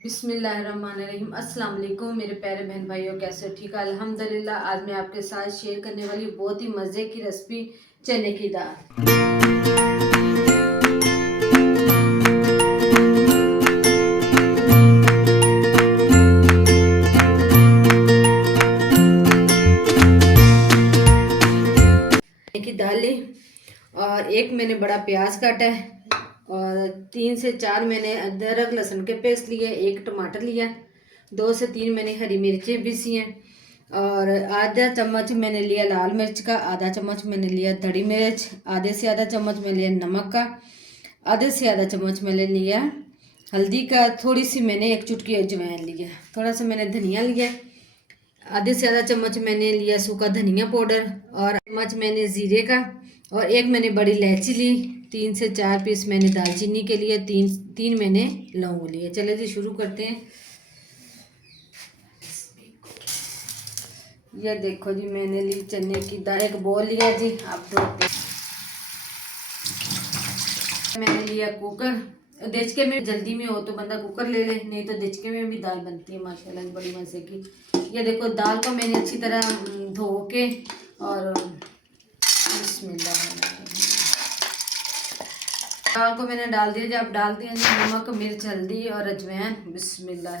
बिस्मिल्लाहिर्रहमानिर्रहीम। अस्सलाम वालेकुम मेरे प्यारे बहन भाइयों, कैसे हो? ठीक है अल्हम्दुलिल्लाह। आज मैं आपके साथ शेयर करने वाली बहुत ही मज़े की रेसिपी चने की दाल। चने की दाल ली और एक मैंने बड़ा प्याज काटा है और 3 से 4 मैंने अदरक लहसुन के पेस्ट लिए, एक टमाटर लिया, 2 से 3 मैंने हरी मिर्चें पीसी हैं और आधा चम्मच मैंने लिया लाल मिर्च का, आधा चम्मच मैंने लिया धड़ी मिर्च, आधे से आधा चम्मच मैंने लिया नमक का, आधे से आधा चम्मच मैंने लिया हल्दी का, थोड़ी सी मैंने एक चुटकी अजवाइन लिया, थोड़ा सा मैंने धनिया लिया, आधे से आधा चम्मच मैंने लिया सूखा धनिया पाउडर और चम्मच मैंने ज़ीरे का और एक मैंने बड़ी इलायची ली, 3 से 4 पीस मैंने दालचीनी के लिए, तीन मैंने लौंग लिए। चले जी शुरू करते हैं। यह देखो जी मैंने ली चने की दाल, एक बॉल लिया जी। आप धोते मैंने लिया कुकर, देचके में जल्दी में हो तो बंदा कुकर ले ले, नहीं तो देचके में भी दाल बनती है माशाल्लाह बड़ी मज़े की। ये देखो दाल को मैंने अच्छी तरह धो के और बिस्मिल्लाह दाल को मैंने डाल दिया। जब डाल दिया नमक मिर्च हल्दी और अजवाइन, बिस्मिल्लाह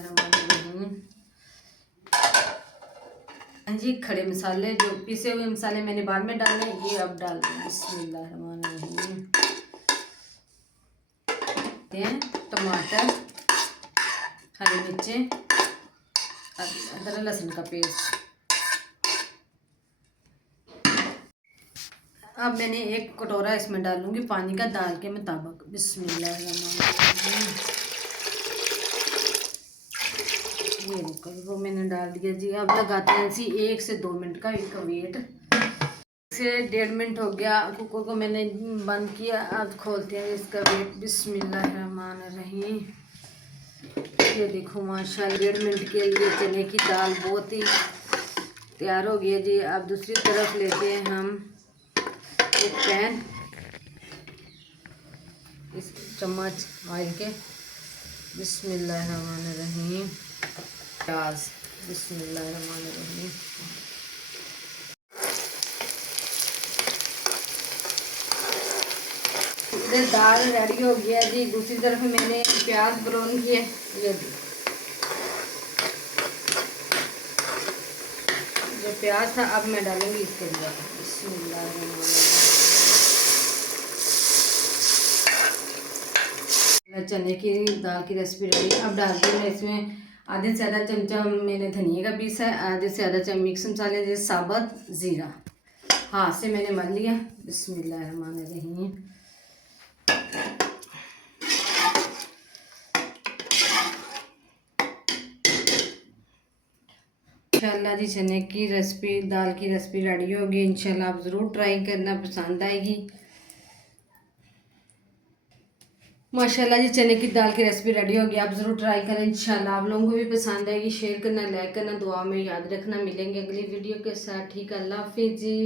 जी। खड़े मसाले जो पिसे हुए मसाले मैंने बाद में डाले, ये अब डाल दें। बिस्मिल्लाहिर्रहमानिर्रहीम। टमाटर, हरी मिर्चें, अदरक लहसुन का पेस्ट। अब मैंने एक कटोरा इसमें डालूंगी पानी का दाल के मुताबिक। बिस्मिल्लाहिर्रहमानिर्रहीम। ये देखो वो मैंने डाल दिया जी। अब लगाते हैं इसी 1 से 2 मिनट का इसका वेट। से 1.5 मिनट हो गया, कुकर को मैंने बंद किया। अब खोलते हैं इसका वेट। बिस्मिल्लाहिर्रहमानिर्रहीम। ये देखो माशाल्लाह 1.5 मिनट के लिए चने की दाल बहुत ही तैयार हो गई है जी। अब दूसरी तरफ लेते हैं हम एक पैन, इस चम्मच ऑयल के। बिस्मिल्लाहिर्रहमानिर्रहीम। प्याज, बिस्मिल्लाहिर्रहमानिर्रहीम। इधर दाल रेडी हो गया जी। दूसरी तरफ मैंने प्याज ब्राउन किया। ये जो प्याज था अब मैं डालूंगी इसके अंदर। बिस्मिल्लाहिर्रहमानिर्रहीम। चने की दाल की रेसिपी रेडी। अब डालती हूँ इसमें आधे से आधा चमचा मैंने धनिया का पीस है, आधे से आधा चमचा मिक्स मसाले जैसे साबुत ज़ीरा हाथ से मैंने मल लिया। बिस्मिल्लाहिर्रहमानिर्रहीम। इंशाल्लाह जी चने की रेसिपी दाल की रेसिपी रेडी होगी। इंशाल्लाह आप ज़रूर ट्राई करना, पसंद आएगी माशाल्लाह जी। चने की दाल की रेसिपी रेडी होगी, आप ज़रूर ट्राई करें। इंशाल्लाह आप लोगों को भी पसंद आएगी। शेयर करना, लाइक करना, दुआ में याद रखना। मिलेंगे अगली वीडियो के साथ। ठीक है, अल्लाह हाफिज़ जी।